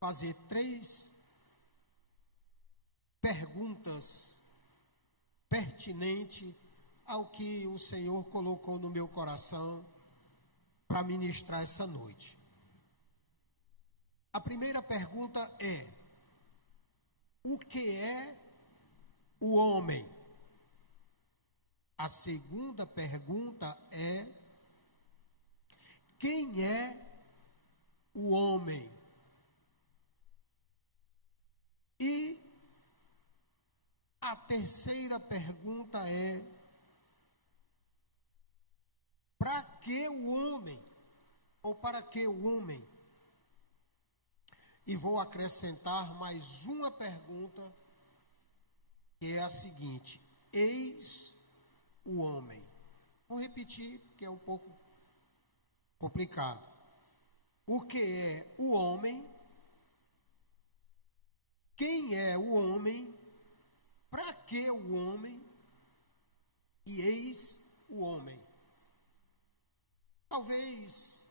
fazer 3 perguntas pertinentes ao que o Senhor colocou no meu coração para ministrar essa noite. A primeira pergunta é: o que é o homem? A segunda pergunta é: quem é o homem? E a terceira pergunta é: para que o homem? Ou para que o homem? E vou acrescentar mais uma pergunta, que é a seguinte: eis o homem. Vou repetir, porque é um pouco complicado. O que é o homem? Quem é o homem? Para que o homem? E eis o homem. Talvez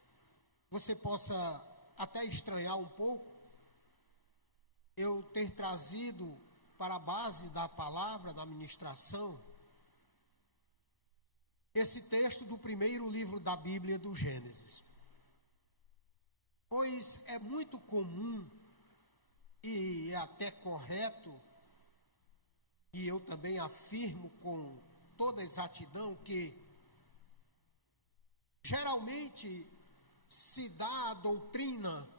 você possa até estranhar um pouco eu ter trazido para a base da palavra, da ministração, esse texto do primeiro livro da Bíblia, do Gênesis. Pois é muito comum e é até correto, e eu também afirmo com toda exatidão que geralmente se dá a doutrina,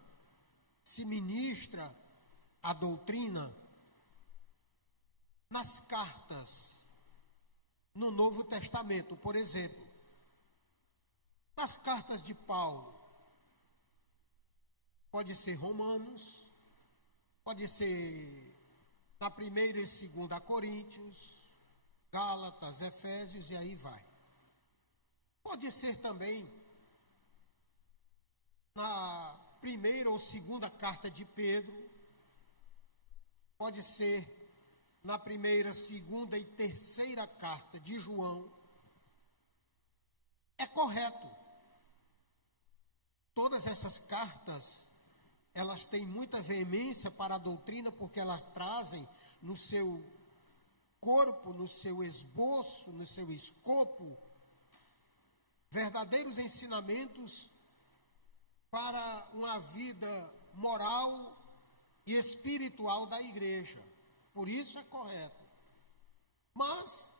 se ministra a doutrina nas cartas no Novo Testamento. Por exemplo, nas cartas de Paulo, pode ser Romanos, pode ser na 1ª e 2ª Coríntios, Gálatas, Efésios e aí vai. Pode ser também na 1ª ou 2ª carta de Pedro, pode ser na 1ª, 2ª e 3ª carta de João. É correto. Todas essas cartas, elas têm muita veemência para a doutrina, porque elas trazem no seu corpo, no seu esboço, no seu escopo, verdadeiros ensinamentos para uma vida moral e espiritual da igreja. Por isso é correto. Mas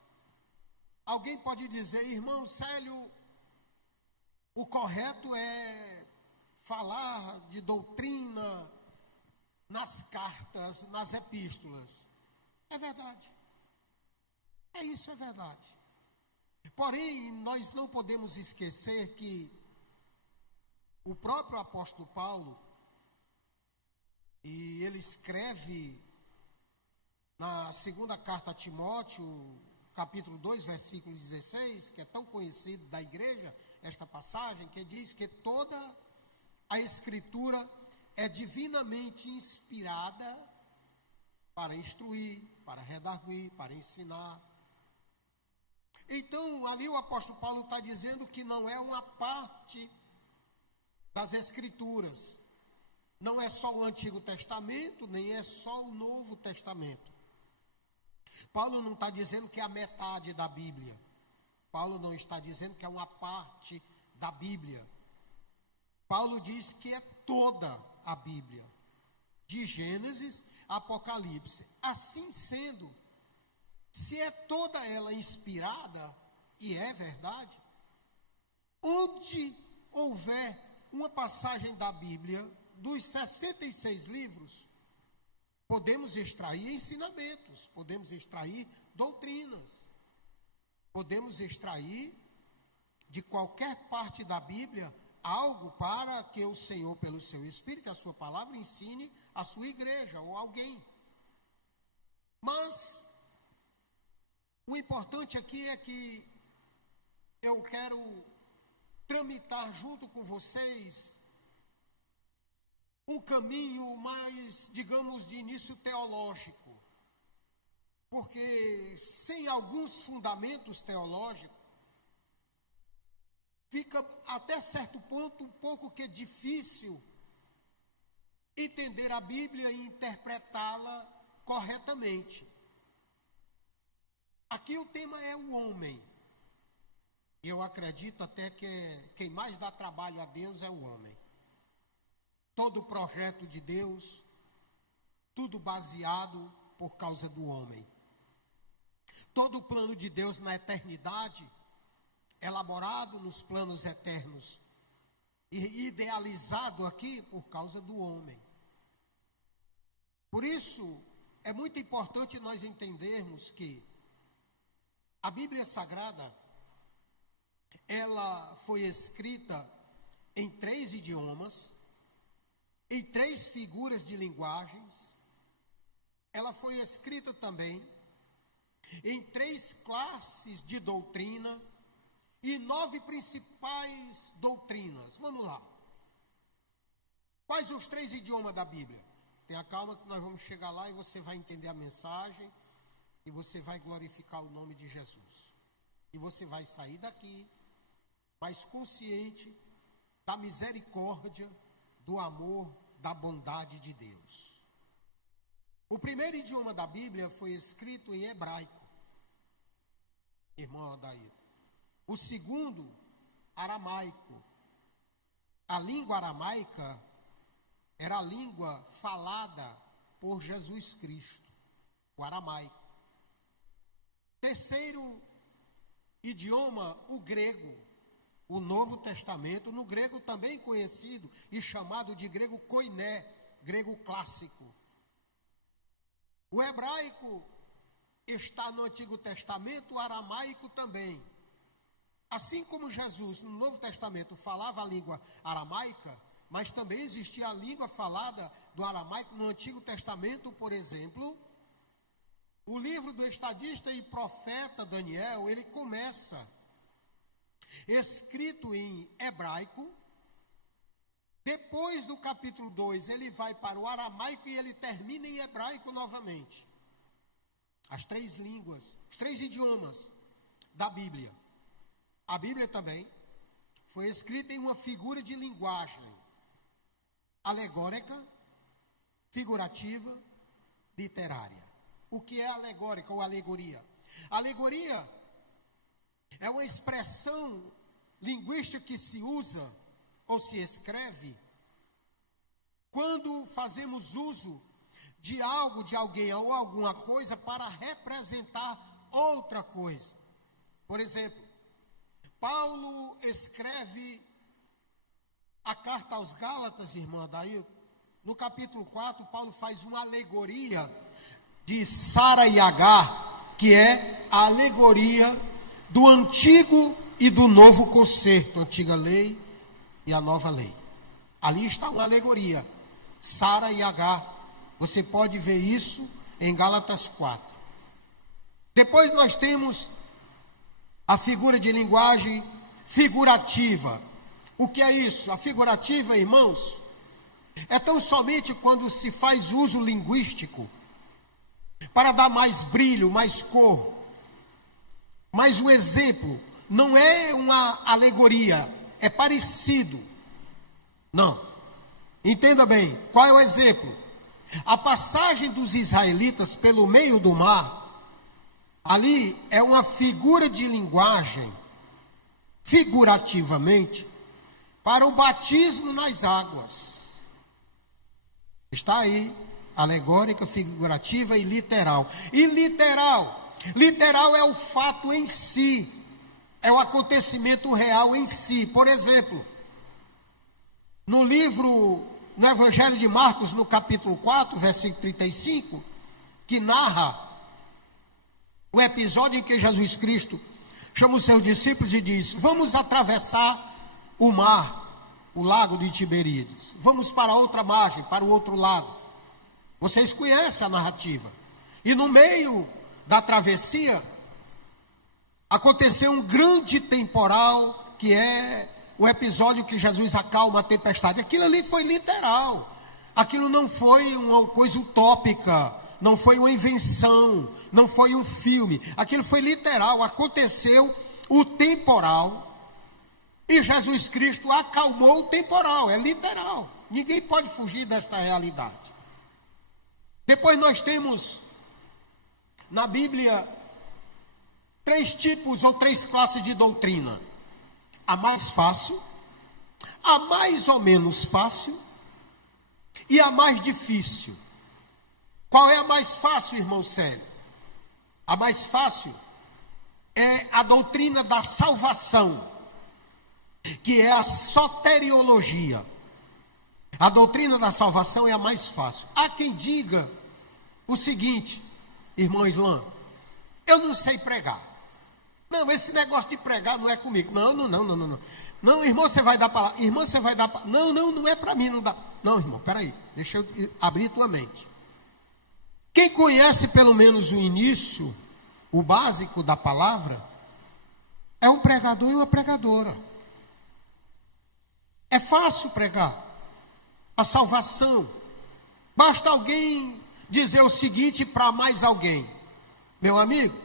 alguém pode dizer: irmão Célio, o correto é falar de doutrina nas cartas, nas epístolas. É verdade. Isso é verdade. Porém, nós não podemos esquecer que o próprio apóstolo Paulo, e ele escreve na 2ª carta a Timóteo, capítulo 2, versículo 16, que é tão conhecido da igreja, esta passagem, que diz que toda a Escritura é divinamente inspirada para instruir, para redarguir, para ensinar. Então, ali o apóstolo Paulo está dizendo que não é uma parte das Escrituras. Não é só o Antigo Testamento, nem é só o Novo Testamento. Paulo não está dizendo que é a metade da Bíblia. Paulo não está dizendo que é uma parte da Bíblia. Paulo diz que é toda a Bíblia, de Gênesis a Apocalipse. Assim sendo, se é toda ela inspirada, e é verdade, onde houver uma passagem da Bíblia, dos 66 livros, podemos extrair ensinamentos, podemos extrair doutrinas, podemos extrair de qualquer parte da Bíblia algo para que o Senhor, pelo seu Espírito, a sua palavra, ensine a sua igreja ou alguém. Mas o importante aqui é que eu quero tramitar junto com vocês um caminho mais, digamos, de início teológico. Porque sem alguns fundamentos teológicos, fica até certo ponto um pouco que difícil entender a Bíblia e interpretá-la corretamente. Aqui o tema é o homem. E eu acredito até que quem mais dá trabalho a Deus é o homem. Todo o projeto de Deus, tudo baseado por causa do homem. Todo o plano de Deus na eternidade, elaborado nos planos eternos, e idealizado aqui por causa do homem. Por isso, é muito importante nós entendermos que a Bíblia Sagrada, ela foi escrita em 3 idiomas, em 3 figuras de linguagens. Ela foi escrita também em 3 classes de doutrina e 9 principais doutrinas. Vamos lá. Quais os 3 idiomas da Bíblia? Tenha calma que nós vamos chegar lá e você vai entender a mensagem e você vai glorificar o nome de Jesus. E você vai sair daqui mais consciente da misericórdia, do amor, da bondade de Deus. O primeiro idioma da Bíblia foi escrito em hebraico, irmão Adair. O segundo, aramaico. A língua aramaica era a língua falada por Jesus Cristo, o aramaico. Terceiro idioma, o grego. O Novo Testamento, no grego também conhecido e chamado de grego koiné, grego clássico. O hebraico está no Antigo Testamento, o aramaico também. Assim como Jesus, no Novo Testamento, falava a língua aramaica, mas também existia a língua falada do aramaico no Antigo Testamento, por exemplo. O livro do estadista e profeta Daniel, ele começa escrito em hebraico. Depois do capítulo 2, ele vai para o aramaico e ele termina em hebraico novamente. As 3 línguas, os 3 idiomas da Bíblia. A Bíblia também foi escrita em uma figura de linguagem alegórica, figurativa, literária. O que é alegórica ou alegoria? Alegoria é uma expressão linguística que se usa ou se escreve quando fazemos uso de algo, de alguém ou alguma coisa para representar outra coisa. Por exemplo, Paulo escreve a carta aos Gálatas, irmã Adair. No capítulo 4, Paulo faz uma alegoria de Sara e Agar, que é a alegoria do antigo e do novo concerto, a antiga lei e a nova lei. Ali está uma alegoria, Sara e Agar. Você pode ver isso em Gálatas 4. Depois nós temos a figura de linguagem figurativa. O que é isso? A figurativa, irmãos, é tão somente quando se faz uso linguístico para dar mais brilho, mais cor. Mas o exemplo não é uma alegoria, é parecido. Não. Entenda bem, qual é o exemplo? A passagem dos israelitas pelo meio do mar, ali é uma figura de linguagem, figurativamente, para o batismo nas águas. Está aí, alegórica, figurativa e literal. E literal é o fato em si, é o acontecimento real em si. Por exemplo, no Evangelho de Marcos, no capítulo 4, versículo 35, que narra o episódio em que Jesus Cristo chama os seus discípulos e diz: vamos atravessar o mar, o lago de Tiberíades. Vamos para outra margem, para o outro lado. Vocês conhecem a narrativa. E no meio da travessia, aconteceu um grande temporal, que é o episódio que Jesus acalma a tempestade. Aquilo ali foi literal. Aquilo não foi uma coisa utópica, não foi uma invenção, não foi um filme. Aquilo foi literal. Aconteceu o temporal e Jesus Cristo acalmou o temporal. É literal. Ninguém pode fugir desta realidade. Depois nós temos na Bíblia 3 tipos ou 3 classes de doutrina. A mais fácil, a mais ou menos fácil e a mais difícil. Qual é a mais fácil, irmão Célio? A mais fácil é a doutrina da salvação, que é a soteriologia. A doutrina da salvação é a mais fácil. Há quem diga o seguinte, irmão Islã, eu não sei pregar. Não, esse negócio de pregar não é comigo. Não. Não, irmão, você vai dar palavra. Irmão, você vai dar palavra. Não é para mim, não dá. Não, irmão, peraí, deixa eu abrir tua mente. Quem conhece pelo menos o início, o básico da palavra, é um pregador e uma pregadora. É fácil pregar a salvação. Basta alguém dizer o seguinte para mais alguém: meu amigo,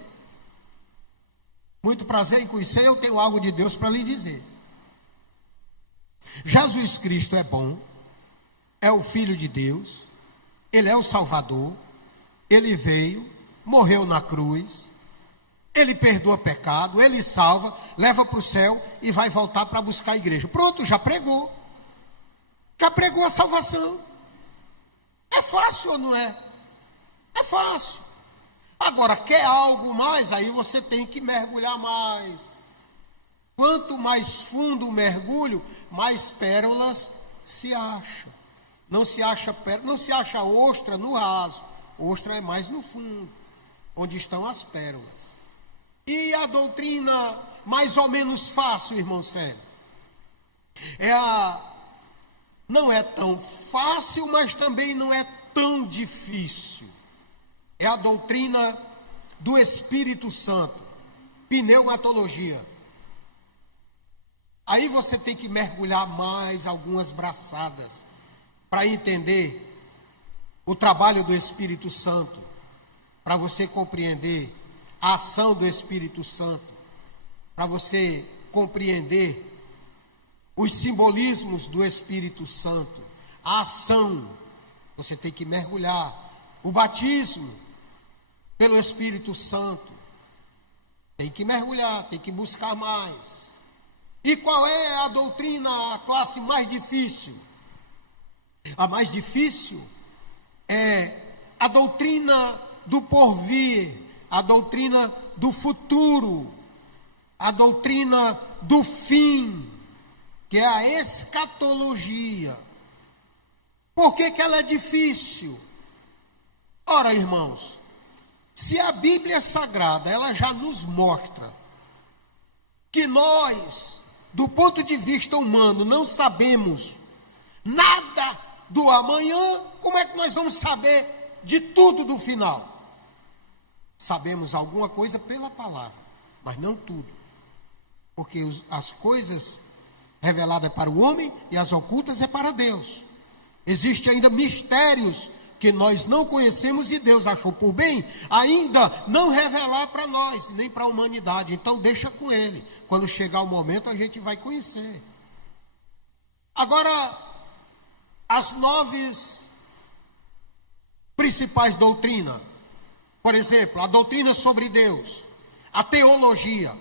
muito prazer em conhecer, eu tenho algo de Deus para lhe dizer. Jesus Cristo é bom, é o Filho de Deus, Ele é o Salvador, Ele veio, morreu na cruz, Ele perdoa pecado, Ele salva, leva para o céu e vai voltar para buscar a igreja. Pronto, já pregou a salvação. É fácil ou não é? É fácil. Agora, quer algo mais? Aí você tem que mergulhar mais. Quanto mais fundo o mergulho, mais pérolas se acham. Não se acha ostra no raso. Ostra é mais no fundo, onde estão as pérolas. E a doutrina mais ou menos fácil, irmão Célio? Não é tão fácil, mas também não é tão difícil. É a doutrina do Espírito Santo, pneumatologia. Aí você tem que mergulhar mais algumas braçadas para entender o trabalho do Espírito Santo, para você compreender a ação do Espírito Santo, para você compreender os simbolismos do Espírito Santo, a ação. Você tem que mergulhar. O batismo pelo Espírito Santo, tem que mergulhar, tem que buscar mais. E qual é a doutrina, a classe mais difícil? A mais difícil é a doutrina do porvir, a doutrina do futuro, a doutrina do fim, que é a escatologia. Por que ela é difícil? Ora, irmãos, se a Bíblia Sagrada, ela já nos mostra que nós, do ponto de vista humano, não sabemos nada do amanhã, como é que nós vamos saber de tudo do final? Sabemos alguma coisa pela palavra, mas não tudo. Porque as coisas reveladas é para o homem e as ocultas é para Deus. Existem ainda mistérios que nós não conhecemos e Deus achou por bem ainda não revelar para nós, nem para a humanidade. Então deixa com Ele. Quando chegar o momento a gente vai conhecer. Agora, as 9 principais doutrinas. Por exemplo, a doutrina sobre Deus, a teologia.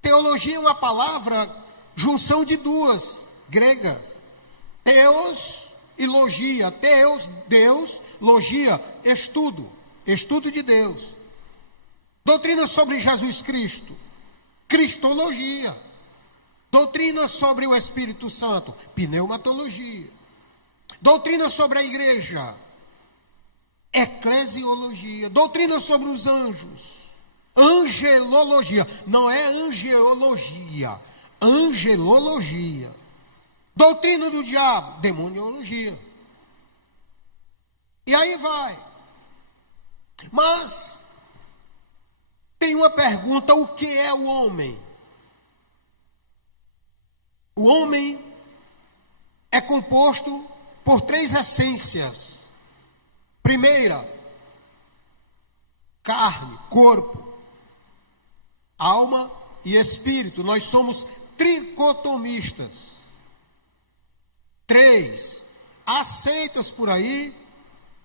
Teologia é uma palavra, junção de 2 gregas. Theos e logia. Theos, Deus, logia, estudo de Deus. Doutrina sobre Jesus Cristo, cristologia. Doutrina sobre o Espírito Santo, pneumatologia. Doutrina sobre a igreja, eclesiologia. Doutrina sobre os anjos, angelologia. Não é angeologia, angelologia. Doutrina do diabo, demoniologia. E aí vai. Mas tem uma pergunta: o que é o homem? O homem é composto por 3 essências. Primeira, carne, corpo, alma e espírito. Nós somos tricotomistas. 3. Há seitas por aí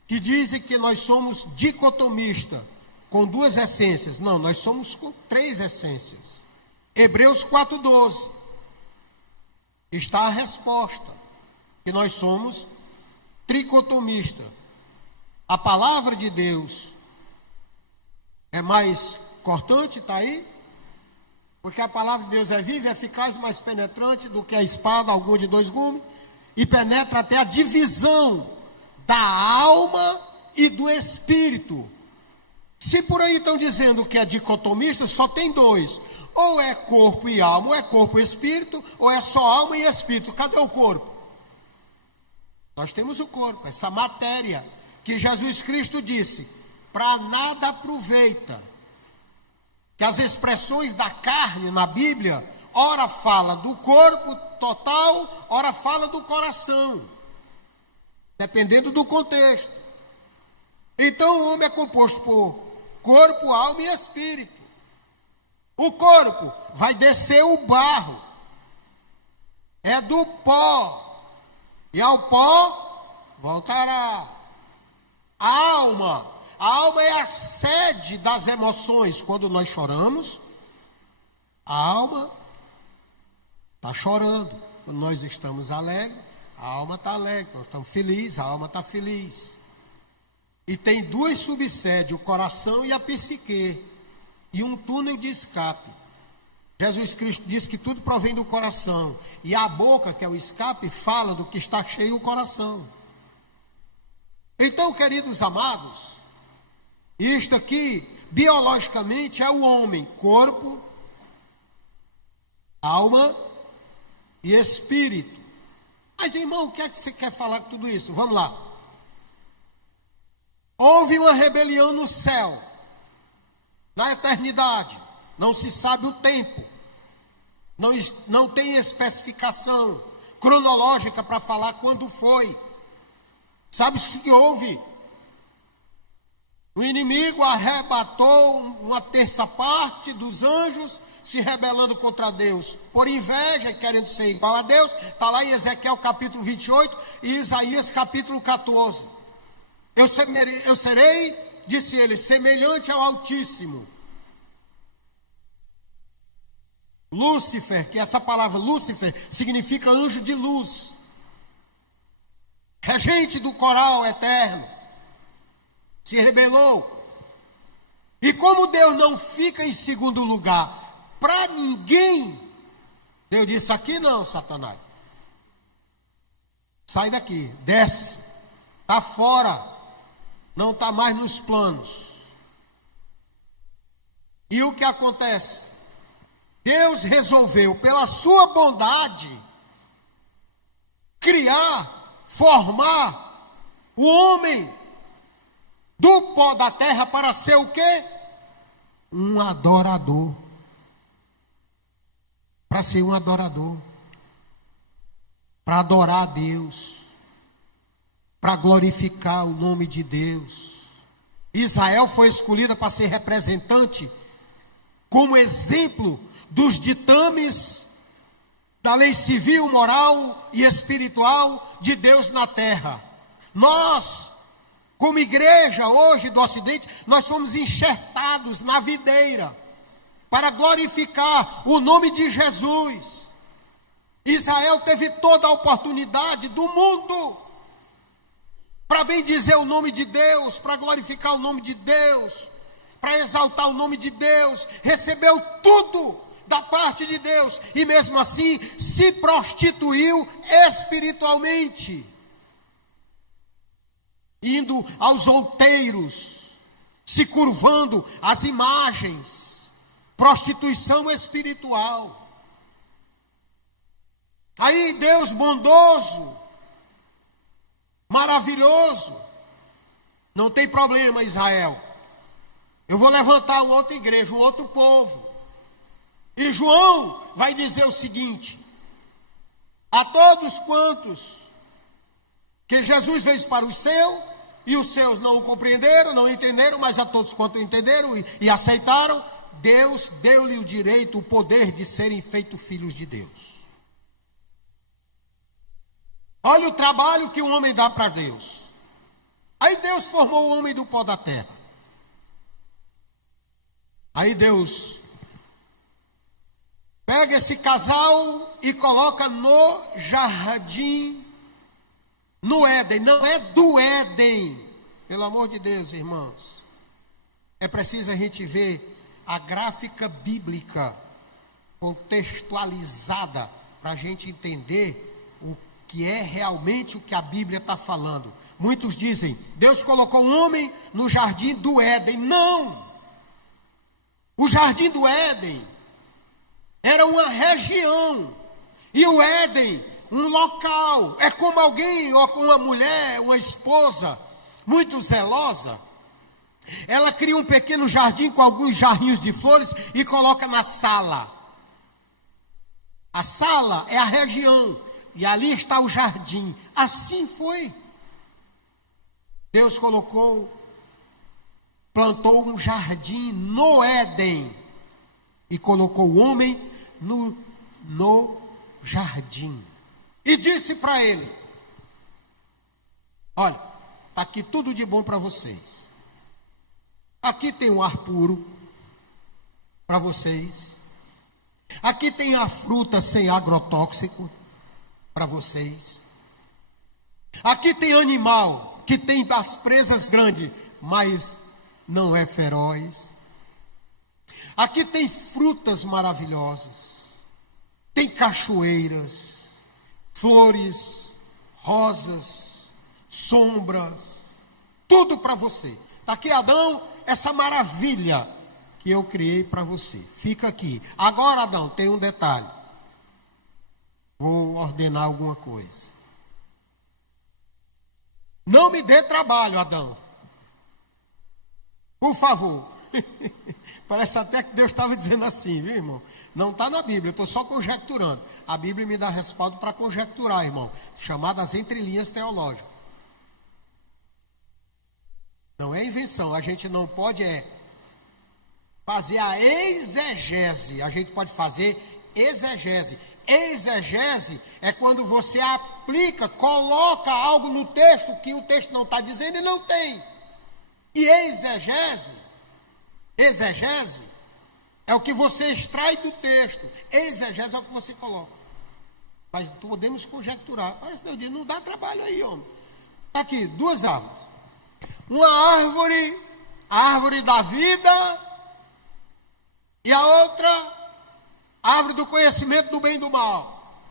que dizem que nós somos dicotomistas, com 2 essências. Não, nós somos com 3 essências. Hebreus 4:12. Está a resposta, que nós somos tricotomistas. A palavra de Deus é mais cortante, está aí? Porque a palavra de Deus é viva, é eficaz, mais penetrante do que a espada, alguma de 2 gumes, e penetra até a divisão da alma e do espírito. Se por aí estão dizendo que é dicotomista, só tem 2. Ou é corpo e alma, ou é corpo e espírito, ou é só alma e espírito. Cadê o corpo? Nós temos o corpo, essa matéria que Jesus Cristo disse, para nada aproveita. Que as expressões da carne na Bíblia, ora fala do corpo total, ora fala do coração. Dependendo do contexto. Então o homem é composto por corpo, alma e espírito. O corpo vai descer o barro. É do pó. E ao pó voltará. A alma é a sede das emoções. Quando nós choramos, a alma está chorando. Quando nós estamos alegres, a alma está alegre. Quando estamos felizes, a alma está feliz. E tem 2 subsedes, o coração e a psique. E um túnel de escape. Jesus Cristo disse que tudo provém do coração. E a boca, que é o escape, fala do que está cheio o coração. Então, queridos amados, isto aqui, biologicamente, é o homem. Corpo, alma e espírito. Mas, irmão, o que é que você quer falar com tudo isso? Vamos lá. Houve uma rebelião no céu. Na eternidade, não se sabe o tempo, não tem especificação cronológica para falar quando foi. Sabe-se que houve. O inimigo arrebatou uma 1/3 dos anjos se rebelando contra Deus, por inveja e querendo ser igual a Deus. Está lá em Ezequiel capítulo 28 e Isaías capítulo 14. Eu serei, disse ele, semelhante ao Altíssimo. Lúcifer, que essa palavra Lúcifer significa anjo de luz. Regente do coral eterno. Se rebelou. E como Deus não fica em segundo lugar para ninguém, Deus disse: aqui não, Satanás. Sai daqui, desce. Está fora. Não está mais nos planos. E o que acontece? Deus resolveu, pela sua bondade, criar, formar o homem do pó da terra para ser o quê? Um adorador. Para ser um adorador. Para adorar a Deus. Para glorificar o nome de Deus. Israel foi escolhida para ser representante, como exemplo dos ditames da lei civil, moral e espiritual de Deus na terra. Nós, como igreja hoje do Ocidente, nós fomos enxertados na videira para glorificar o nome de Jesus. Israel teve toda a oportunidade do mundo para bendizer o nome de Deus, para glorificar o nome de Deus, para exaltar o nome de Deus. Recebeu tudo da parte de Deus e mesmo assim se prostituiu espiritualmente, indo aos outeiros, se curvando às imagens, prostituição espiritual. Aí Deus bondoso, maravilhoso, não tem problema, Israel, eu vou levantar uma outra igreja, um outro povo. E João vai dizer o seguinte: a todos quantos que Jesus veio para o seu, e os seus não o compreenderam, não entenderam, mas a todos quantos entenderam e aceitaram, Deus deu-lhe o direito, o poder de serem feitos filhos de Deus. Olha o trabalho que o homem dá para Deus. Aí Deus formou o homem do pó da terra. Aí Deus pega esse casal e coloca no jardim, no Éden. Não é do Éden, pelo amor de Deus, irmãos. É preciso a gente ver a gráfica bíblica contextualizada para a gente entender o que é realmente o que a Bíblia está falando. Muitos dizem, Deus colocou um homem no jardim do Éden. Não! O jardim do Éden era uma região. E o Éden, um local. É como alguém, ou uma mulher, uma esposa, muito zelosa. Ela cria um pequeno jardim com alguns jarrinhos de flores e coloca na sala. A sala é a região. E ali está o jardim. Assim foi. Deus plantou um jardim no Éden. E colocou o homem no jardim. E disse para ele: olha, está aqui tudo de bom para vocês. Aqui tem um ar puro para vocês. Aqui tem a fruta sem agrotóxico para vocês. Aqui tem animal que tem as presas grandes, mas não é feroz. Aqui tem frutas maravilhosas. Tem cachoeiras, flores, rosas, sombras, tudo para você. Está aqui, Adão, essa maravilha que eu criei para você. Fica aqui. Agora, Adão, tem um detalhe. Vou ordenar alguma coisa. Não me dê trabalho, Adão. Por favor. Parece até que Deus estava dizendo assim, viu, irmão? Não está na Bíblia, eu estou só conjecturando. A Bíblia me dá respaldo para conjecturar, irmão. Chamadas entrelinhas teológicas. Não é invenção. A gente não pode fazer a exegese. A gente pode fazer exegese. Exegese é quando você aplica, coloca algo no texto que o texto não está dizendo e não tem. E exegese é o que você extrai do texto. Exegese é o que você coloca. Mas podemos conjecturar. Parece que Deus diz, não dá trabalho aí, homem. Está aqui, duas árvores. Uma árvore, a árvore da vida, e a outra, a árvore do conhecimento do bem e do mal.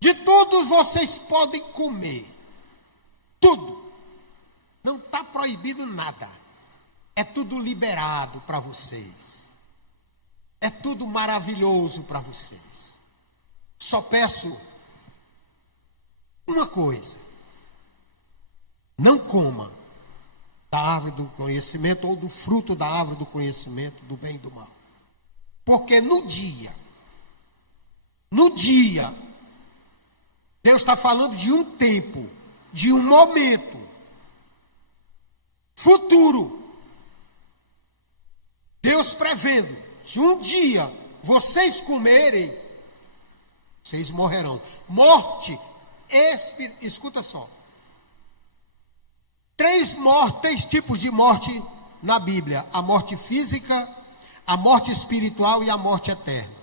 De tudo vocês podem comer. Tudo. Não está proibido nada. É tudo liberado para vocês. É tudo maravilhoso para vocês. Só peço uma coisa. Não coma da árvore do conhecimento ou do fruto da árvore do conhecimento do bem e do mal. Porque no dia, Deus está falando de um tempo, de um momento futuro. Deus prevendo, se um dia vocês comerem, vocês morrerão. Morte, escuta só. 3 tipos de morte na Bíblia: a morte física, a morte espiritual e a morte eterna.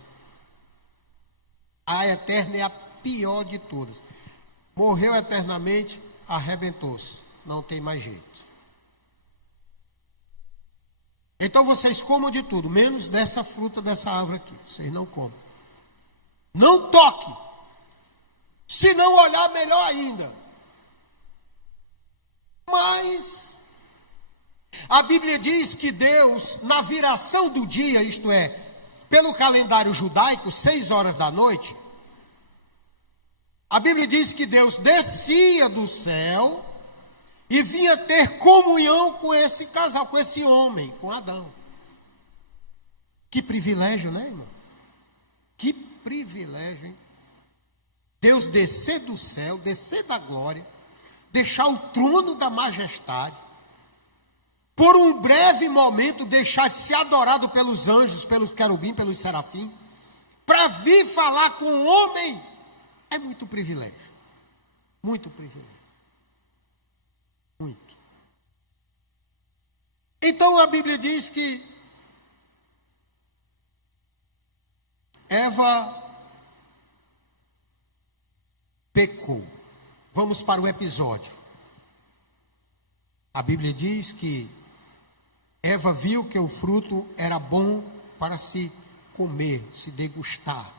A eterna é a pior de todas. Morreu eternamente, arrebentou-se, não tem mais jeito. Então vocês comam de tudo, menos dessa fruta, dessa árvore aqui. Vocês não comam. Não toque. Se não olhar, melhor ainda. Mas a Bíblia diz que Deus, na viração do dia, isto é, pelo calendário judaico, 6 horas da noite, a Bíblia diz que Deus descia do céu e vinha ter comunhão com esse casal, com esse homem, com Adão. Que privilégio, né, irmão? Que privilégio, hein? Deus descer do céu, descer da glória, deixar o trono da majestade, por um breve momento deixar de ser adorado pelos anjos, pelos querubim, pelos serafim, para vir falar com o homem, É muito privilégio. Muito privilégio. Muito. Então a Bíblia diz que Eva pecou. Vamos para o episódio. A Bíblia diz que Eva viu que o fruto era bom para se comer, se degustar.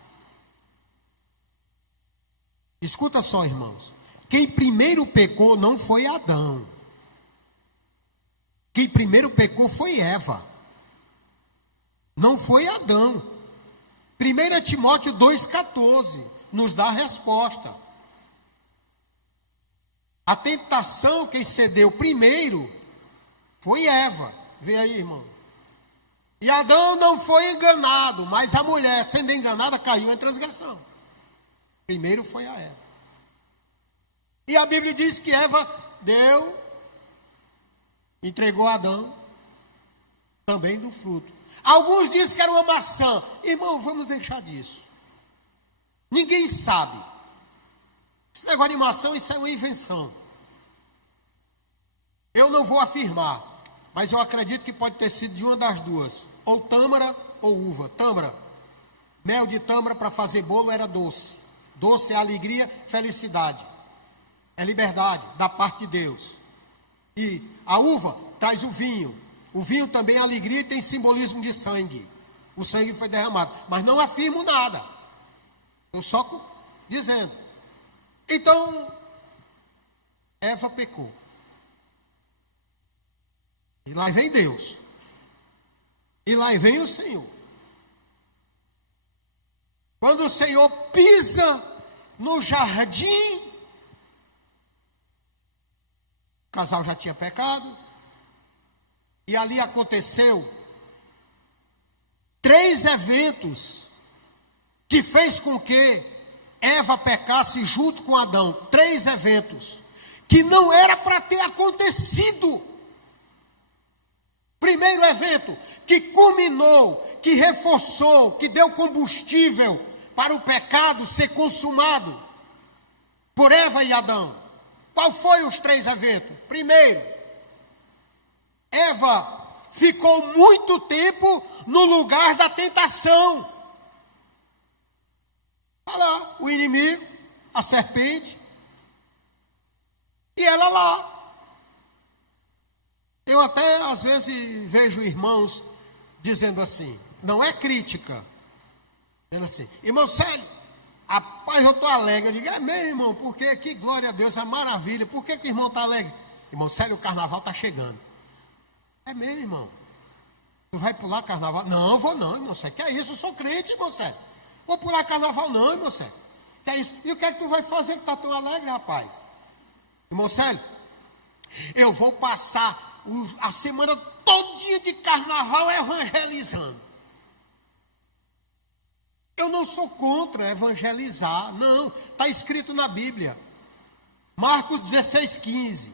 Escuta só, irmãos. Quem primeiro pecou não foi Adão. Quem primeiro pecou foi Eva. Não foi Adão. 1 Timóteo 2,14 nos dá a resposta. A tentação, quem cedeu primeiro foi Eva. Vê aí, irmão. E Adão não foi enganado, mas a mulher, sendo enganada, caiu em transgressão. Primeiro foi a Eva. E a Bíblia diz que Eva entregou a Adão também do fruto. Alguns dizem que era uma maçã. Irmão, vamos deixar disso. Ninguém sabe. Esse negócio de maçã, isso é uma invenção. Eu não vou afirmar, mas eu acredito que pode ter sido de uma das duas. Ou tâmara ou uva. Tâmara. Mel de tâmara para fazer bolo era doce. Doce é alegria, felicidade. É liberdade da parte de Deus. E a uva traz o vinho. O vinho também é alegria e tem simbolismo de sangue. O sangue foi derramado. Mas não afirmo nada. Eu só dizendo. Então, Eva pecou. E lá vem Deus. E lá vem o Senhor. Quando o Senhor pisa no jardim, o casal já tinha pecado. E ali aconteceu 3 eventos que fez com que Eva pecasse junto com Adão. 3 eventos que não era para ter acontecido. Primeiro evento que culminou, que reforçou, que deu combustível para o pecado ser consumado por Eva e Adão. Qual foi os 3 eventos? Primeiro, Eva ficou muito tempo no lugar da tentação. Olha lá, o inimigo, a serpente, e ela lá. Eu até às vezes vejo irmãos dizendo assim, não é crítica, dizendo assim, irmão Célio, rapaz, eu estou alegre. Eu digo, é mesmo, irmão, porque que glória a Deus, é maravilha. Por que o irmão está alegre? Irmão Célio, o carnaval está chegando. É mesmo, irmão. Tu vai pular carnaval? Não, vou não, irmão Célio. Que é isso? Eu sou crente, irmão Célio. Vou pular carnaval não, irmão Célio. Que é isso? E o que é que tu vai fazer que está tão alegre, rapaz? Irmão Célio, eu vou passar a semana todinha de carnaval evangelizando. Eu não sou contra evangelizar, não. Está escrito na Bíblia. Marcos 16:15.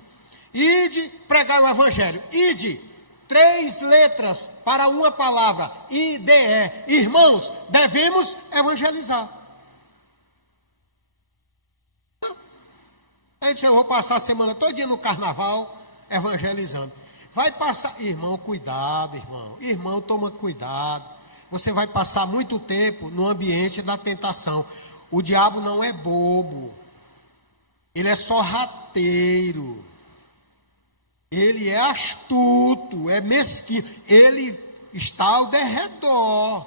Ide pregar o evangelho. Ide. 3 letras para uma palavra. IDE. Irmãos, devemos evangelizar. Aí disse, eu vou passar a semana todinha no carnaval evangelizando. Vai passar, irmão, cuidado, irmão. Irmão, toma cuidado. Você vai passar muito tempo no ambiente da tentação. O diabo não é bobo. Ele é só rateiro. Ele é astuto, é mesquinho. Ele está ao derredor.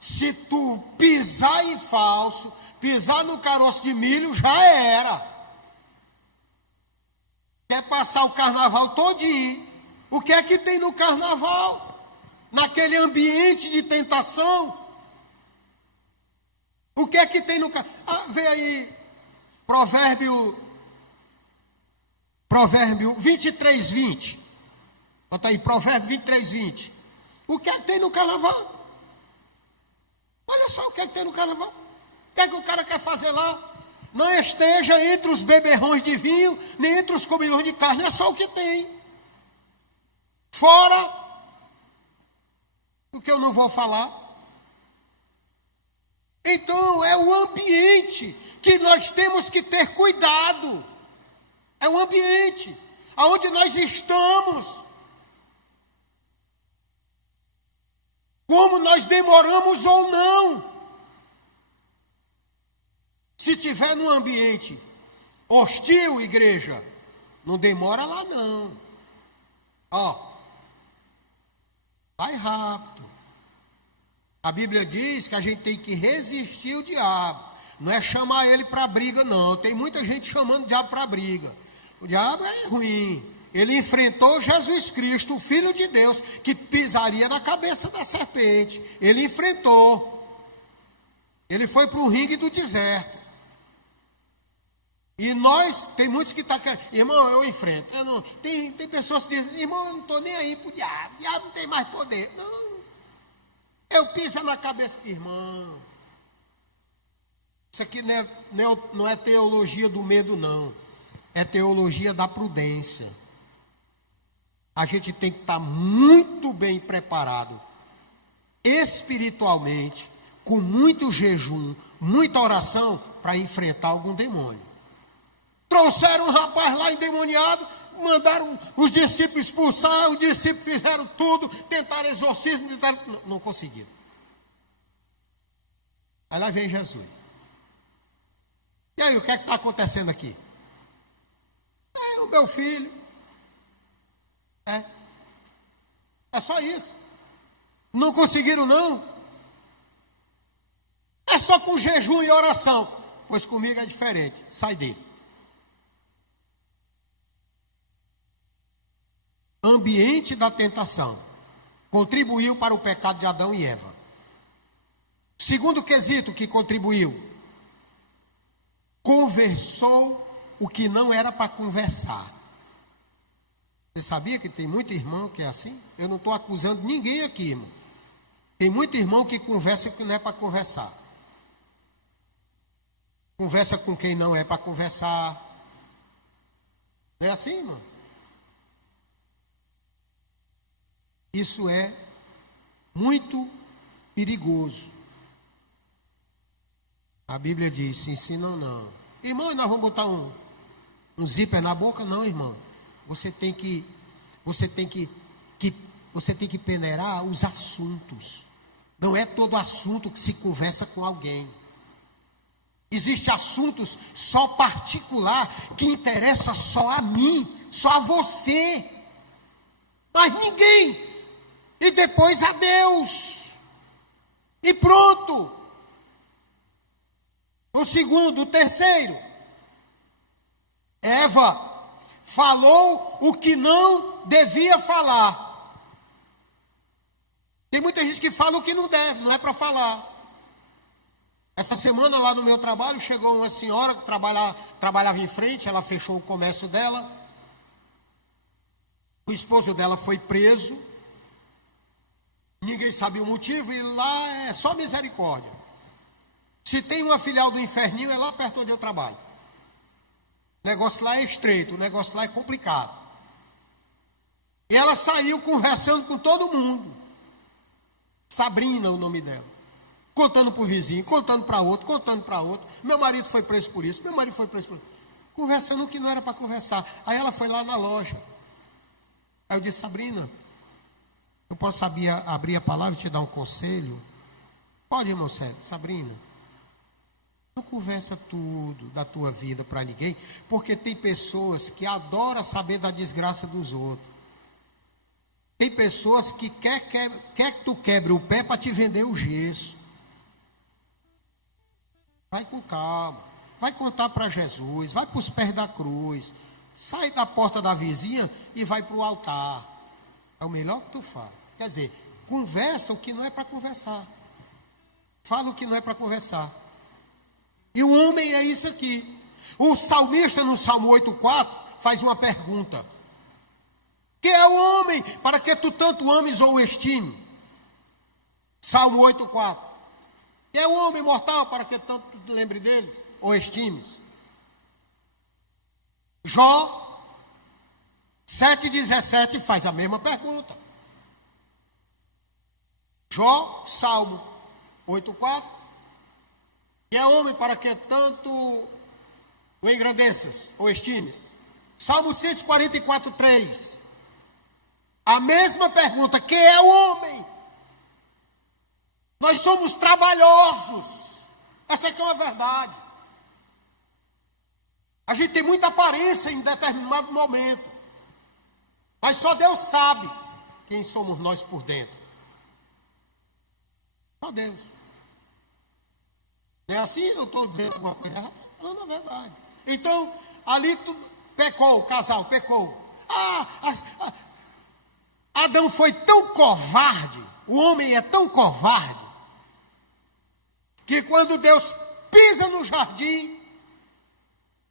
Se tu pisar em falso, pisar no caroço de milho, já era. Quer passar o carnaval todinho. O que é que tem no carnaval? Naquele ambiente de tentação? O que é que tem no carnaval? Vê aí, Provérbio 23:20. Bota aí, Provérbio 23:20. O que é que tem no carnaval? Olha só o que é que tem no carnaval. O que é que o cara quer fazer lá? Não esteja entre os beberrões de vinho, nem entre os comilhões de carne. É só o que tem. Fora o que eu não vou falar. Então, é o ambiente. que nós temos que ter cuidado. É o ambiente aonde nós estamos. Como nós demoramos ou não. Se tiver num ambiente hostil, igreja, não demora lá não. Vai rápido. A Bíblia diz que a gente tem que resistir o diabo. Não é chamar ele para briga, não. Tem muita gente chamando o diabo para briga. O diabo é ruim. Ele enfrentou Jesus Cristo, o Filho de Deus, que pisaria na cabeça da serpente. Ele enfrentou. Ele foi para o ringue do deserto. E nós, tem muitos que estão querendo, irmão, eu enfrento. Tem pessoas que dizem, irmão, eu não estou nem aí para o diabo. O diabo não tem mais poder. Não. Eu piso na cabeça, irmão. Isso aqui não é teologia do medo, não. É teologia da prudência. A gente tem que estar muito bem preparado, espiritualmente, com muito jejum, muita oração, para enfrentar algum demônio. Trouxeram um rapaz lá endemoniado, mandaram os discípulos expulsar, os discípulos fizeram tudo, tentaram exorcismo, não conseguiram. Aí lá vem Jesus. E aí, o que é que está acontecendo aqui? É o meu filho. É só isso. Não conseguiram, não? É só com jejum e oração. Pois comigo é diferente. Sai dele. Ambiente da tentação contribuiu para o pecado de Adão e Eva. Segundo quesito que contribuiu, conversou o que não era para conversar. Você sabia que tem muito irmão que é assim? Eu não estou acusando ninguém aqui, irmão. Tem muito irmão que conversa o que não é para conversar. Conversa com quem não é para conversar. Não é assim, irmão? Isso é muito perigoso. A Bíblia diz, se ensinam não. Irmão, nós vamos botar um zíper na boca? Não, irmão. Você tem que peneirar os assuntos. Não é todo assunto que se conversa com alguém. Existem assuntos só particular que interessa só a mim, só a você. Mas ninguém. E depois a Deus. E pronto. O segundo, o terceiro. Eva falou o que não devia falar. Tem muita gente que fala o que não deve, não é para falar. Essa semana lá no meu trabalho chegou uma senhora que trabalhava em frente, ela fechou o comércio dela. O esposo dela foi preso. Ninguém sabia o motivo e lá é só misericórdia. Se tem uma filial do inferninho, é lá perto onde eu trabalho. O negócio lá é estreito, o negócio lá é complicado. E ela saiu conversando com todo mundo. Sabrina, o nome dela. Contando para o vizinho, contando para outro, contando para outro. Meu marido foi preso por isso, meu marido foi preso por isso. Conversando o que não era para conversar. Aí ela foi lá na loja. Aí eu disse, Sabrina, eu posso abrir a palavra e te dar um conselho? Pode, irmão Célio. Sabrina, não conversa tudo da tua vida para ninguém, porque tem pessoas que adoram saber da desgraça dos outros. Tem pessoas que quer que tu quebre o pé para te vender o gesso. Vai com calma. Vai contar para Jesus. Vai para os pés da cruz. Sai da porta da vizinha e vai para o altar. É o melhor que tu faz. Quer dizer, conversa o que não é para conversar. Fala o que não é para conversar. E o homem é isso aqui. O salmista no Salmo 8,4 faz uma pergunta. Que é o homem para que tu tanto ames ou estime? Salmo 8,4. Que é o homem mortal para que tanto tu te lembre deles ou estimes? Jó 7,17 faz a mesma pergunta. Jó, Salmo 8,4. E é homem para que tanto o engrandeças ou estimes. Salmo 144, 3. A mesma pergunta, que é o homem? Nós somos trabalhosos. Essa é que é uma verdade. A gente tem muita aparência em determinado momento. Mas só Deus sabe quem somos nós por dentro. Só Deus. Não é assim? Eu estou dizendo alguma coisa errada? Não, é verdade. Então, ali pecou, o casal pecou. Adão foi tão covarde, o homem é tão covarde, que quando Deus pisa no jardim,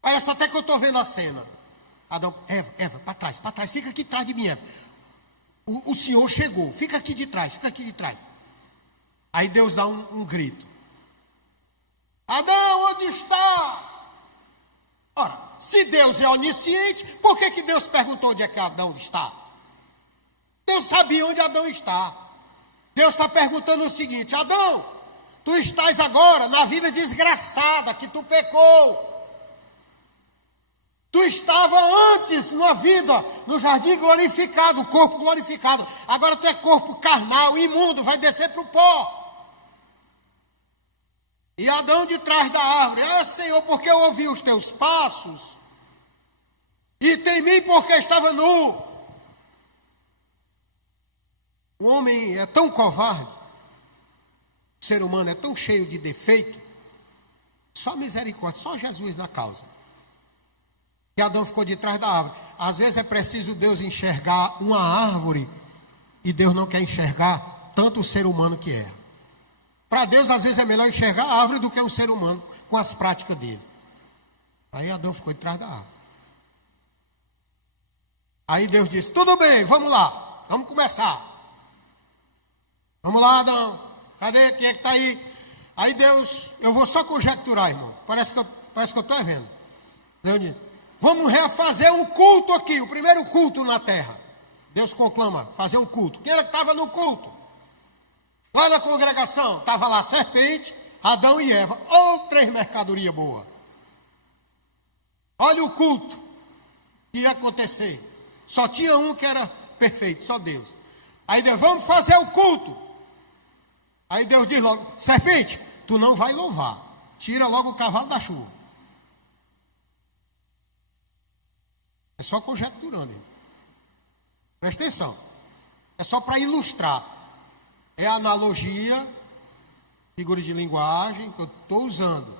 parece até que eu estou vendo a cena. Adão, Eva, para trás, fica aqui atrás de mim, Eva. O Senhor chegou, fica aqui de trás. Aí Deus dá um grito. Adão, onde estás? Ora, se Deus é onisciente, por que Deus perguntou onde é que Adão está? Deus sabia onde Adão está. Deus está perguntando o seguinte: Adão, tu estás agora na vida desgraçada que tu pecou. Tu estava antes numa vida, no jardim glorificado, corpo glorificado. Agora tu é corpo carnal, imundo, vai descer para o pó. E Adão de trás da árvore: Senhor, porque eu ouvi os teus passos, e temi porque estava nu. O homem é tão covarde, o ser humano é tão cheio de defeito, só misericórdia, só Jesus na causa. Que Adão ficou de trás da árvore. Às vezes é preciso Deus enxergar uma árvore, e Deus não quer enxergar tanto o ser humano que é. Para Deus, às vezes, é melhor enxergar a árvore do que um ser humano com as práticas dele. Aí Adão ficou de trás da árvore. Aí Deus disse: tudo bem, vamos lá, vamos começar. Vamos lá, Adão. Cadê? Quem é que está aí? Aí Deus, eu vou só conjecturar, irmão. Parece que eu estou vendo. Deus disse: vamos refazer um culto aqui, o primeiro culto na terra. Deus conclama, fazer um culto. Quem era que estava no culto? Lá na congregação, estava lá a serpente, Adão e Eva. Três mercadorias boas. Olha o culto que ia acontecer. Só tinha um que era perfeito, só Deus. Aí Deus: vamos fazer o culto. Aí Deus diz logo: serpente, tu não vai louvar. Tira logo o cavalo da chuva. É só conjecturando. Presta atenção. É só para ilustrar. É analogia, figura de linguagem que eu estou usando.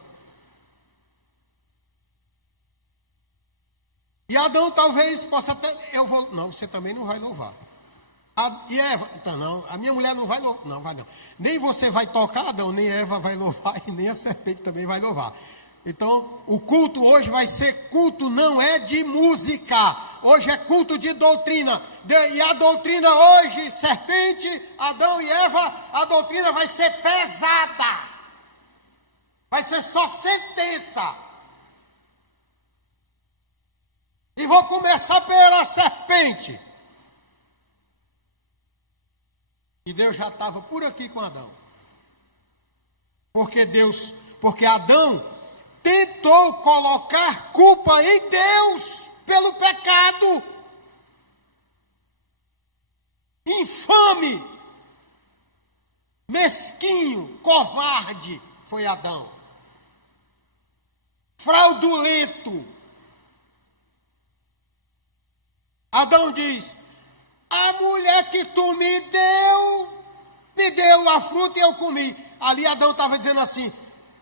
E Adão talvez possa até... Não, você também não vai louvar. E Eva? Então, não, a minha mulher não vai louvar. Não, vai não. Nem você vai tocar, Adão, nem Eva vai louvar e nem a serpente também vai louvar. Então, o culto hoje vai ser culto, não é de música. Hoje é culto de doutrina. E a doutrina hoje, serpente, Adão e Eva, a doutrina vai ser pesada. Vai ser só sentença. E vou começar pela serpente. E Deus já estava por aqui com Adão. Porque Adão tentou colocar culpa em Deus pelo pecado. Infame, mesquinho, covarde foi Adão. Fraudulento. Adão diz: a mulher que tu me deu a fruta e eu comi. Ali Adão estava dizendo assim: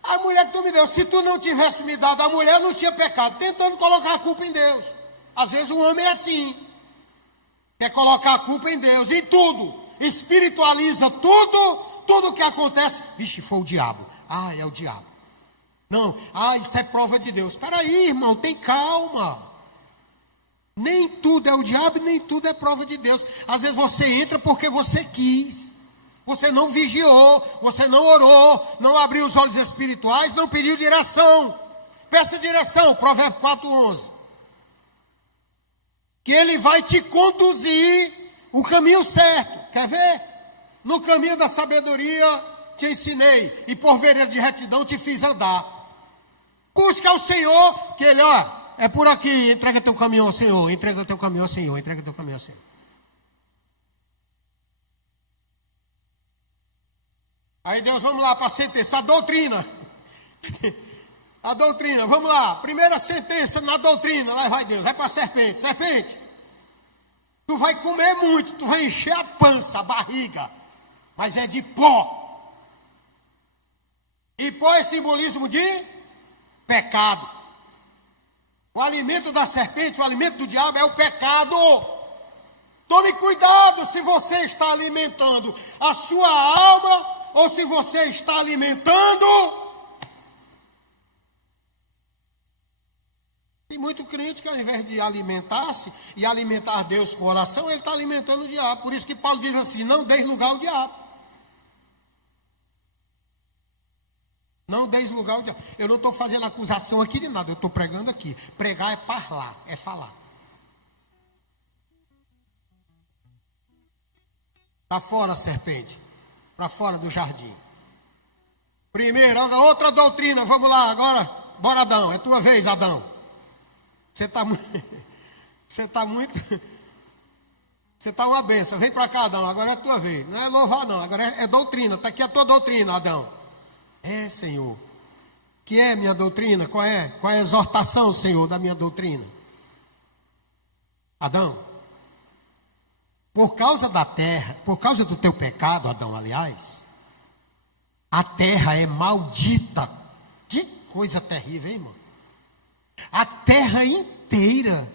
a mulher que tu me deu, se tu não tivesse me dado a mulher, não tinha pecado. Tentando colocar a culpa em Deus. Às vezes o homem é assim. Quer colocar a culpa em Deus, em tudo. Espiritualiza tudo que acontece. Vixe, foi o diabo. É o diabo. Não, isso é prova de Deus. Espera aí, irmão, tem calma. Nem tudo é o diabo, nem tudo é prova de Deus. Às vezes você entra porque você quis. Você não vigiou, você não orou, não abriu os olhos espirituais, não pediu direção. Peça direção, Provérbios 4:11. Que ele vai te conduzir o caminho certo. Quer ver? No caminho da sabedoria, te ensinei, e por veredas de retidão te fiz andar. Busque ao Senhor, que Ele, é por aqui, entrega teu caminho ao Senhor, entrega teu caminho ao Senhor, entrega teu caminho ao Senhor. Aí Deus, vamos lá para a sentença, a doutrina. A doutrina, vamos lá. Primeira sentença na doutrina, lá vai Deus, vai para a serpente. Serpente, tu vai comer muito, tu vai encher a pança, a barriga, mas é de pó. E pó é simbolismo de pecado. O alimento da serpente, o alimento do diabo é o pecado. Tome cuidado se você está alimentando a sua alma ou se você está alimentando. Tem muito crente que ao invés de alimentar-se e alimentar Deus com oração, ele está alimentando o diabo. Por isso que Paulo diz assim, não deis lugar ao diabo. Não deis lugar ao diabo. Eu não estou fazendo acusação aqui de nada, eu estou pregando aqui. Pregar é falar, é falar. Está fora a serpente, para fora do jardim. Primeiro, outra doutrina, vamos lá, agora, bora Adão, é tua vez Adão. Você está uma benção, vem para cá Adão, agora é a tua vez. Não é louvar não, agora é doutrina, está aqui a tua doutrina Adão. É Senhor, que é minha doutrina, qual é a exortação Senhor da minha doutrina? Adão, por causa da terra, por causa do teu pecado Adão, aliás, a terra é maldita. Que coisa terrível, hein, irmão? A terra inteira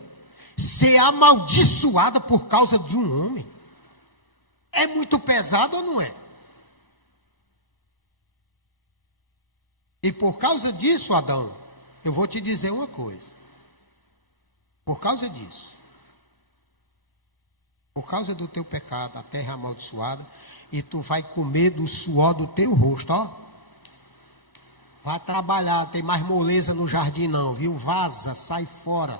ser amaldiçoada por causa de um homem. É muito pesado ou não é? E por causa disso, Adão, eu vou te dizer uma coisa. Por causa disso, por causa do teu pecado, a terra é amaldiçoada, e tu vai comer do suor do teu rosto, ó. Vai trabalhar, tem mais moleza no jardim não, viu? Vaza, sai fora.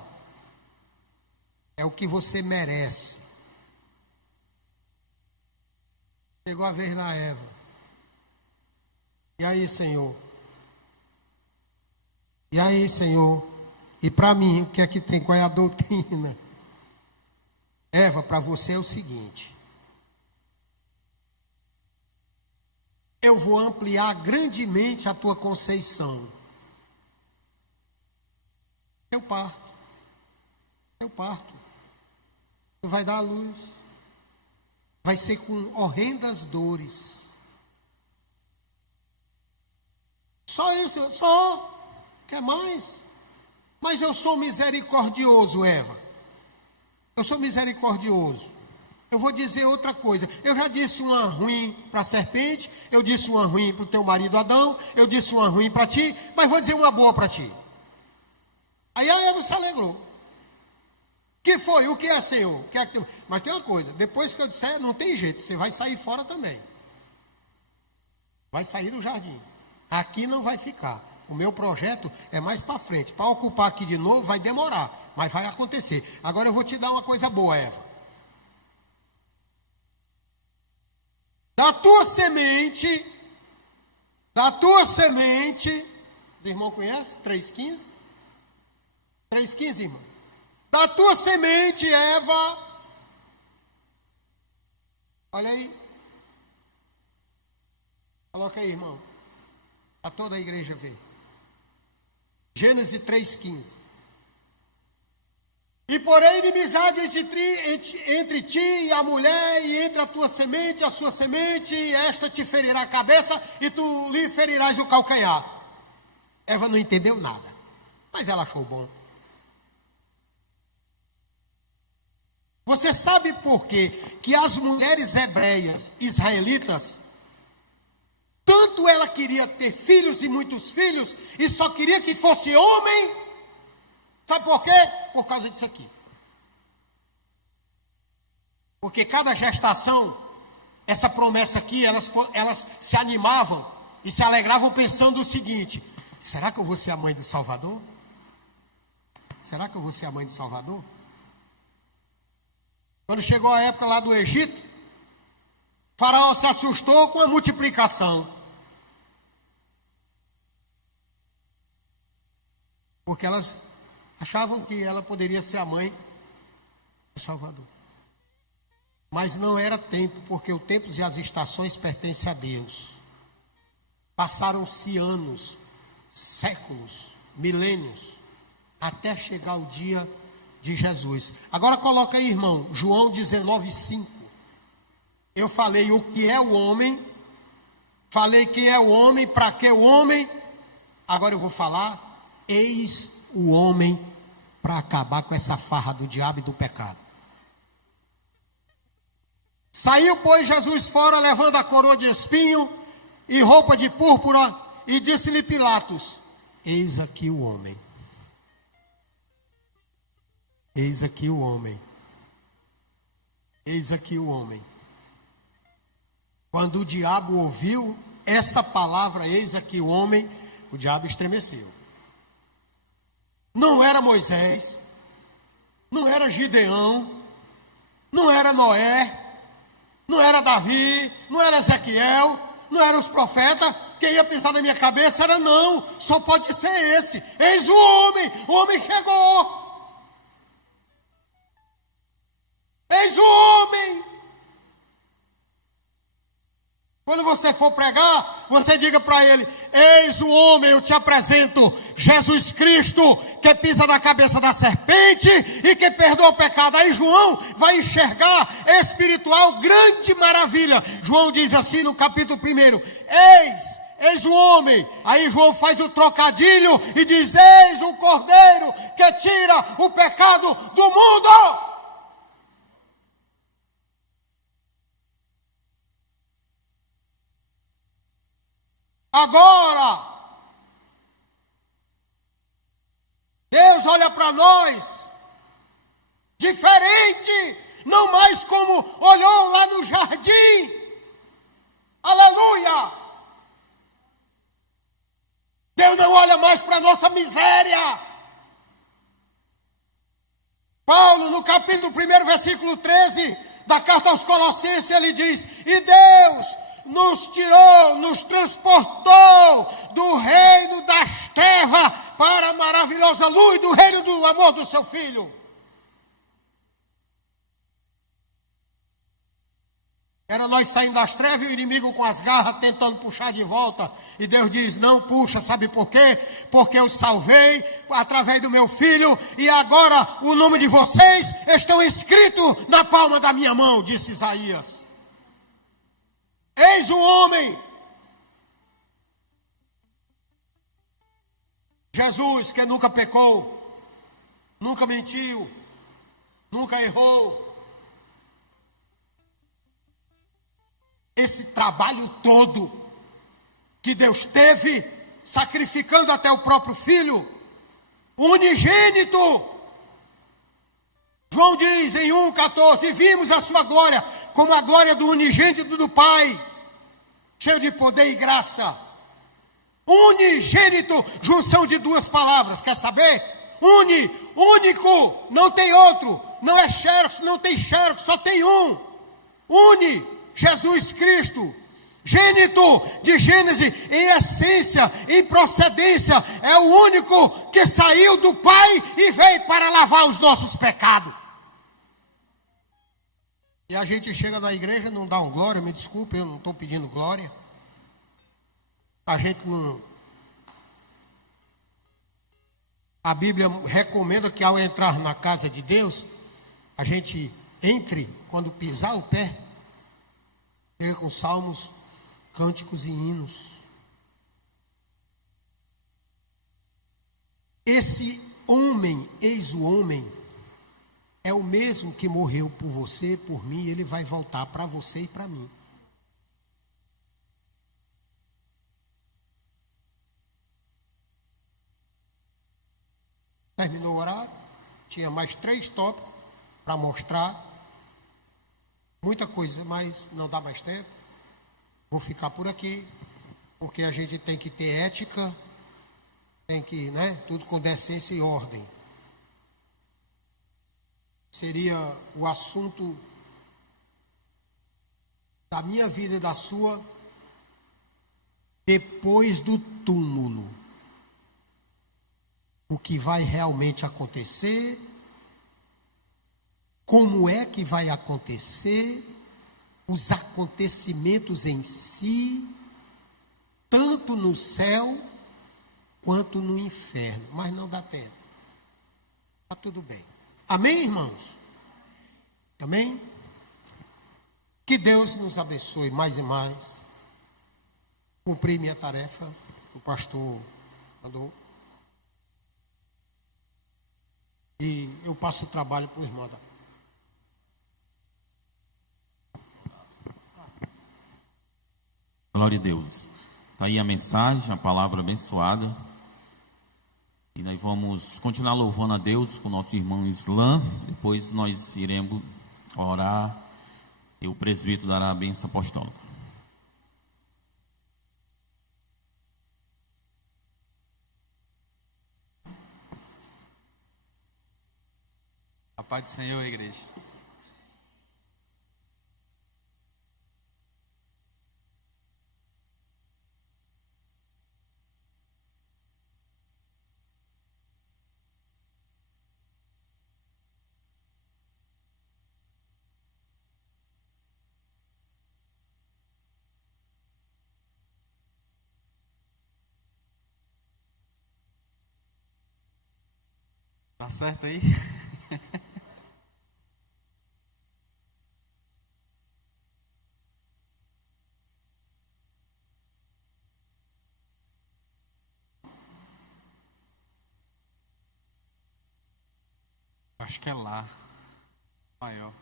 É o que você merece. Chegou a vez da Eva. E aí, Senhor? E aí, Senhor? E para mim, o que é que tem? Qual é a doutrina? Eva, para você é o seguinte. Eu vou ampliar grandemente a tua conceição. Eu parto. Tu vai dar a luz. Vai ser com horrendas dores. Só isso, só. Quer mais? Mas eu sou misericordioso, Eva. Eu sou misericordioso. Eu vou dizer outra coisa. Eu já disse uma ruim para a serpente, eu disse uma ruim para o teu marido Adão, eu disse uma ruim para ti, mas vou dizer uma boa para ti. Aí a Eva se alegrou. Que foi? O que é, Senhor? Que é que... Mas tem uma coisa, depois que eu disser, não tem jeito, você vai sair fora também. Vai sair do jardim. Aqui não vai ficar. O meu projeto é mais para frente. Para ocupar aqui de novo vai demorar, mas vai acontecer. Agora eu vou te dar uma coisa boa, Eva. Da tua semente, os irmãos conhecem? 3,15? 3,15, irmão. Da tua semente, Eva, olha aí. Coloca aí, irmão. Para toda a igreja ver. Gênesis 3,15. E porém inimizade entre ti e a mulher, e entre a tua semente e a sua semente, e esta te ferirá a cabeça, e tu lhe ferirás o calcanhar. Eva não entendeu nada, mas ela achou bom. Você sabe por quê? Que as mulheres hebreias, israelitas, tanto ela queria ter filhos e muitos filhos, e só queria que fosse homem. Sabe por quê? Por causa disso aqui. Porque cada gestação, essa promessa aqui, elas se animavam e se alegravam pensando o seguinte: será que eu vou ser a mãe do Salvador? Será que eu vou ser a mãe do Salvador? Quando chegou a época lá do Egito, Faraó se assustou com a multiplicação. porque elas achavam que ela poderia ser a mãe do Salvador. Mas não era tempo, porque o tempo e as estações pertencem a Deus. Passaram-se anos, séculos, milênios, até chegar o dia de Jesus. Agora coloca aí, irmão, João 19:5. Eu falei o que é o homem, falei quem é o homem, para que o homem. Agora eu vou falar, eis o homem para acabar com essa farra do diabo e do pecado. Saiu, pois, Jesus fora, levando a coroa de espinho e roupa de púrpura, e disse-lhe Pilatos: eis aqui o homem. Eis aqui o homem. Eis aqui o homem. Quando o diabo ouviu essa palavra, eis aqui o homem, o diabo estremeceu. Não era Moisés, não era Gideão, não era Noé, não era Davi, não era Ezequiel, não eram os profetas. Quem ia pensar na minha cabeça era não, só pode ser esse. Eis o homem chegou. Eis o homem. Quando você for pregar, você diga para ele: eis o homem, eu te apresento Jesus Cristo, que pisa na cabeça da serpente e que perdoa o pecado. Aí João vai enxergar espiritual grande maravilha. João diz assim no capítulo 1: eis o homem. Aí João faz o trocadilho e diz: eis o cordeiro que tira o pecado do mundo. Agora, Deus olha para nós diferente, não mais como olhou lá no jardim. Aleluia! Deus não olha mais para a nossa miséria. Paulo, no capítulo 1, versículo 13 da carta aos Colossenses, ele diz: e Deus nos tirou, nos transportou do reino das trevas para a maravilhosa luz do reino do amor do seu Filho. Era nós saindo das trevas e o inimigo com as garras tentando puxar de volta. E Deus diz: não puxa, sabe por quê? Porque eu salvei através do meu Filho, e agora o nome de vocês estão escritos na palma da minha mão, disse Isaías. Eis o homem. Jesus, que nunca pecou, nunca mentiu, nunca errou. Esse trabalho todo que Deus teve, sacrificando até o próprio Filho, unigênito. João diz em 1,14: e vimos a sua glória, como a glória do unigênito do Pai, cheio de poder e graça. Unigênito, junção de duas palavras, quer saber? Único, não tem outro, não é xerox, não tem xerox, só tem um. Jesus Cristo, gênito de Gênesis, em essência, em procedência, é o único que saiu do Pai e veio para lavar os nossos pecados. E a gente chega na igreja, não dá um glória, me desculpe, eu não estou pedindo glória. A gente não... A Bíblia recomenda que ao entrar na casa de Deus, a gente entre, quando pisar o pé, chega com salmos, cânticos e hinos. Esse homem, eis o homem, é o mesmo que morreu por você, por mim, e ele vai voltar para você e para mim. Terminou o horário, tinha mais 3 tópicos para mostrar, muita coisa, mas não dá mais tempo. Vou ficar por aqui, porque a gente tem que ter ética, tem que, tudo com decência e ordem. Seria o assunto da minha vida e da sua depois do túmulo. o que vai realmente acontecer, como é que vai acontecer, os acontecimentos em si, tanto no céu quanto no inferno, mas não dá tempo. Está tudo bem. Amém, irmãos? Amém? Que Deus nos abençoe mais e mais. Cumpri minha tarefa, o pastor mandou. E eu passo o trabalho para o irmão. Glória a Deus. Está aí a mensagem, a palavra abençoada. E nós vamos continuar louvando a Deus com o nosso irmão Islam. Depois nós iremos orar e o presbítero dará a bênção apostólica. A paz do Senhor, igreja. Tá certo aí? Acho que é lá. Maior.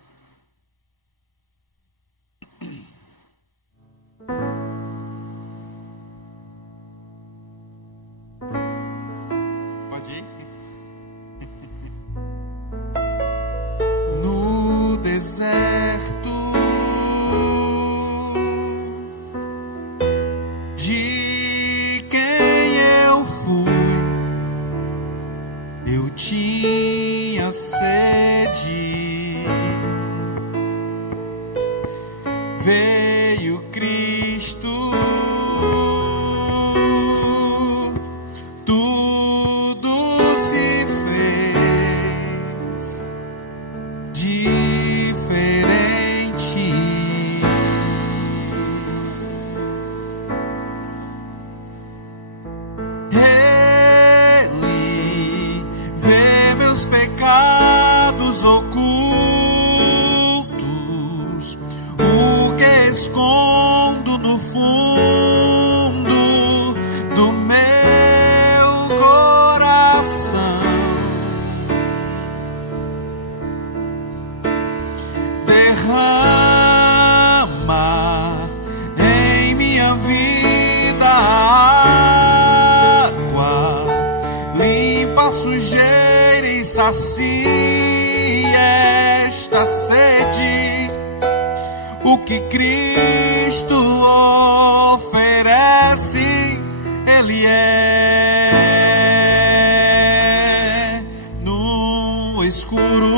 Pode ir? No deserto de quem eu fui, eu tinha sede, veio Cristo, tudo se fez diferente. Ele vê meus pecados ocultos, o que escondo no fundo do meu coração. Derrama em minha vida água, limpa a sujeira e sacia esta sede. O que Cristo oferece, Ele é no escuro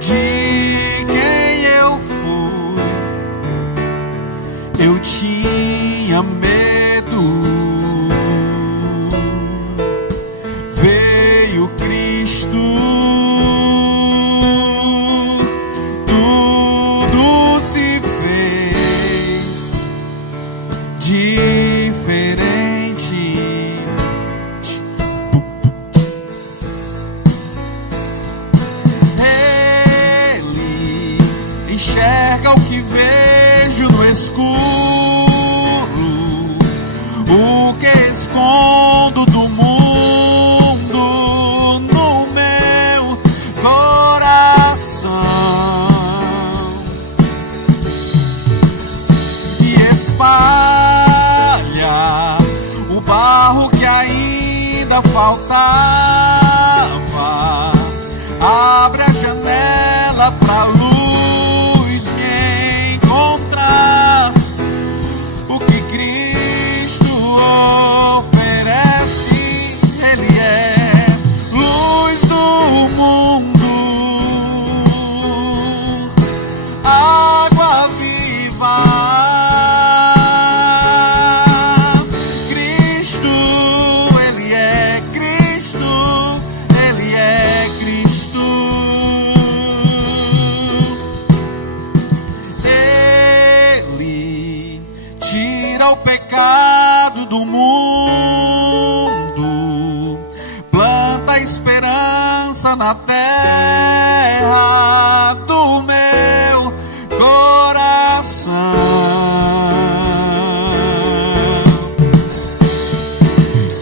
de quem eu fui, eu tinha medo, veio Cristo, tudo se fez diferente. Ele enxerga o que vejo no escuro, o que escondo do mundo no a esperança na terra do meu coração.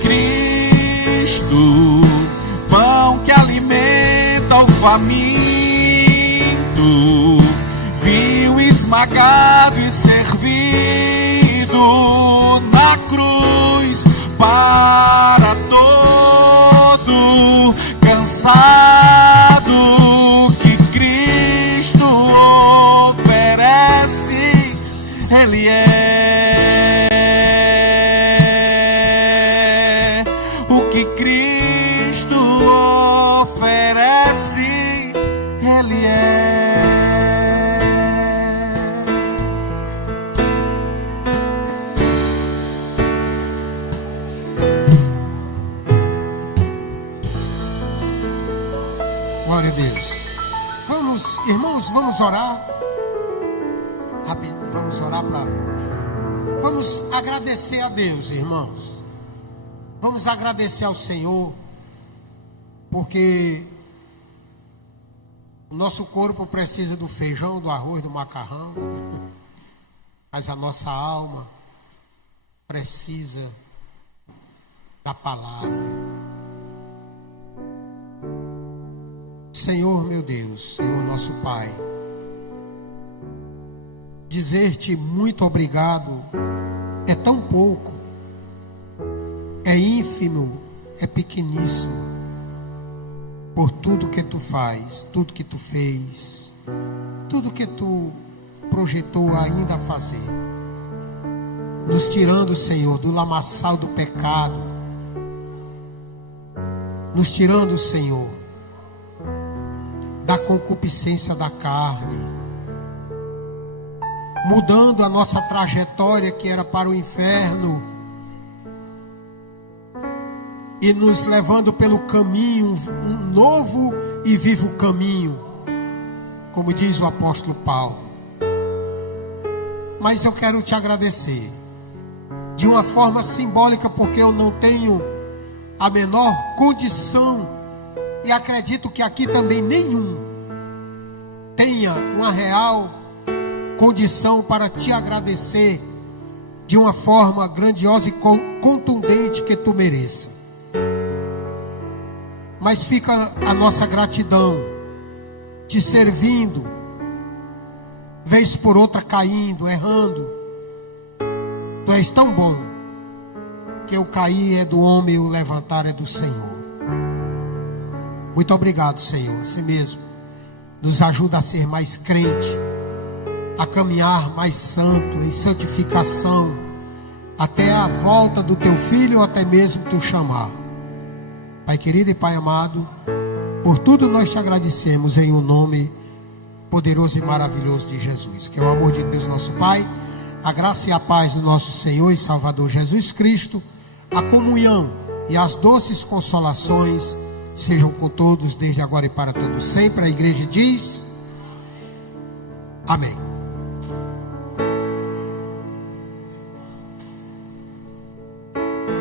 Cristo, pão que alimenta o faminto, viu esmagado e servido na cruz para todo cansado, que Cristo oferece, Ele é o que Cristo oferece, Ele é. Glória a Deus. Vamos, irmãos, vamos orar. Vamos orar vamos agradecer a Deus, irmãos. Vamos agradecer ao Senhor, porque o nosso corpo precisa do feijão, do arroz, do macarrão, mas a nossa alma precisa da palavra. Senhor meu Deus, Senhor nosso Pai, dizer-te muito obrigado é tão pouco, é ínfimo, é pequeníssimo, por tudo que tu faz, tudo que tu fez, tudo que tu projetou ainda a fazer, nos tirando, Senhor, do lamaçal do pecado, nos tirando, Senhor, da concupiscência da carne, mudando a nossa trajetória que era para o inferno e nos levando pelo caminho, um novo e vivo caminho, como diz o apóstolo Paulo. Mas eu quero te agradecer de uma forma simbólica, porque eu não tenho a menor condição, e acredito que aqui também nenhum tenha uma real condição para te agradecer de uma forma grandiosa e contundente que tu mereça. Mas fica a nossa gratidão, te servindo, vez por outra caindo, errando. Tu és tão bom, que o cair é do homem e o levantar é do Senhor. Muito obrigado, Senhor. Assim mesmo, nos ajuda a ser mais crente, a caminhar mais santo, em santificação, até a volta do teu filho, ou até mesmo tu chamar. Pai querido e Pai amado, por tudo nós te agradecemos em o nome poderoso e maravilhoso de Jesus. Que é o amor de Deus nosso Pai, a graça e a paz do nosso Senhor e Salvador Jesus Cristo, a comunhão e as doces consolações sejam com todos, desde agora e para todos sempre. A igreja diz: amém.